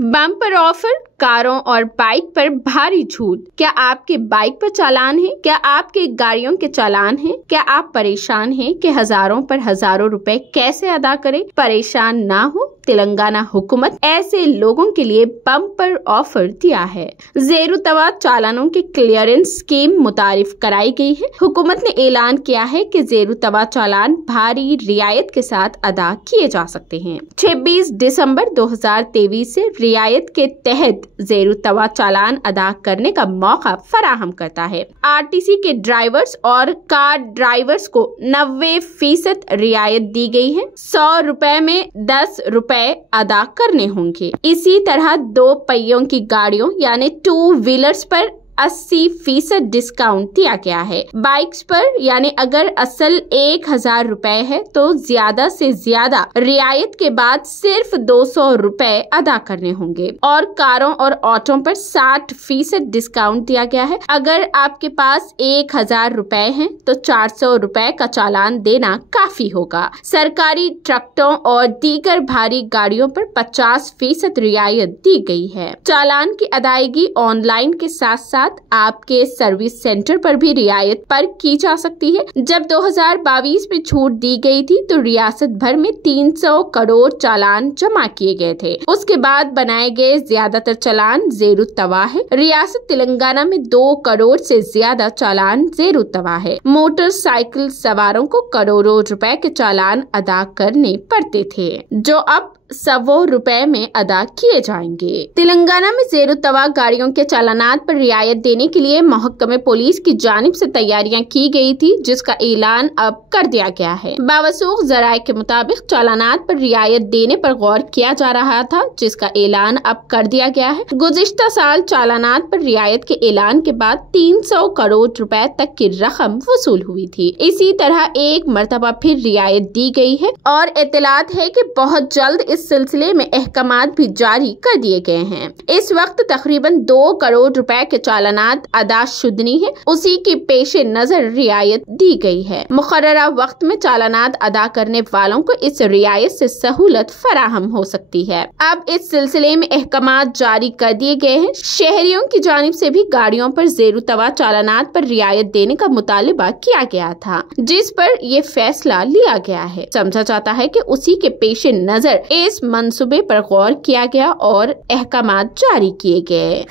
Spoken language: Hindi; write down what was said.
बम्पर ऑफर, कारों और बाइक पर भारी छूट। क्या आपके बाइक पर चालान है? क्या आपके गाड़ियों के चालान हैं? क्या आप परेशान हैं कि हजारों पर हजारों रुपए कैसे अदा करें? परेशान ना हो, तेलंगाना हुकूमत ऐसे लोगों के लिए बम्पर ऑफर दिया है। ज़ेरुतवा चालानों की क्लियरेंस स्कीम मुतारिफ कराई गई है। हुकूमत ने ऐलान किया है कि ज़ेरुतवा चालान भारी रियायत के साथ अदा किए जा सकते हैं। 26 दिसंबर 2023 से रियायत के तहत ज़ेरुतवा चालान अदा करने का मौका फराहम करता है। आरटीसी के ड्राइवर्स और कार ड्राइवर्स को 90% रियायत दी गई है। 100 रुपए में 10 रुपए अदा करने होंगे। इसी तरह 2 पहियों की गाड़ियों यानी 2 व्हीलर्स पर 80% डिस्काउंट दिया गया है। बाइक्स पर यानी अगर असल 1000 रुपए है तो ज्यादा से ज्यादा रियायत के बाद सिर्फ 200 रुपए अदा करने होंगे और कारों और ऑटो पर 60% डिस्काउंट दिया गया है। अगर आपके पास 1000 रुपए है तो 400 रुपए का चालान देना काफी होगा। सरकारी ट्रकों और दीगर भारी गाड़ियों पर 50% रियायत दी गई है। चालान की अदायगी ऑनलाइन के साथ साथ आपके सर्विस सेंटर पर भी रियायत पर की जा सकती है। जब 2022 में छूट दी गई थी तो रियासत भर में 300 करोड़ चालान जमा किए गए थे। उसके बाद बनाए गए ज्यादातर चालान ज़ेरुतवा है। रियासत तेलंगाना में 2 करोड़ से ज्यादा चालान ज़ेरुतवा है। मोटरसाइकिल सवारों को करोड़ों रुपए के चालान अदा करने पड़ते थे जो अब 100 रुपए में अदा किए जाएंगे। तेलंगाना में ज़ेरुतवा गाड़ियों के चालानात पर रियायत देने के लिए महकमे पुलिस की जानिब से तैयारियां की गई थी, जिसका ऐलान अब कर दिया गया है। बावसूख ज़राए के मुताबिक चालानात पर रियायत देने पर गौर किया जा रहा था, जिसका ऐलान अब कर दिया गया है। गुज़िश्ता साल चालानात पर रियायत के ऐलान के बाद 300 करोड़ रुपए तक की रकम वसूल हुई थी। इसी तरह एक मरतबा फिर रियायत दी गई है और इत्तलात है कि बहुत जल्द इस सिलसिले में अहकामात भी जारी कर दिए गए हैं। इस वक्त तकरीबन 2 करोड़ रुपए के चालानात अदा शुदनी है, उसी की पेशे नजर रियायत दी गई है। मुकर्ररा वक्त में चालानात अदा करने वालों को इस रियायत से सहूलत फराहम हो सकती है। अब इस सिलसिले में अहकामात जारी कर दिए गए हैं। शहरियों की जानिब से भी गाड़ियों पर ज़ेरुतवा चालानात पर रियायत देने का मुतालिबा किया गया था, जिस पर ये फैसला लिया गया है। समझा जाता है कि उसी के पेशे नजर इस मंसूबे पर गौर किया गया और अहकामात जारी किए गए।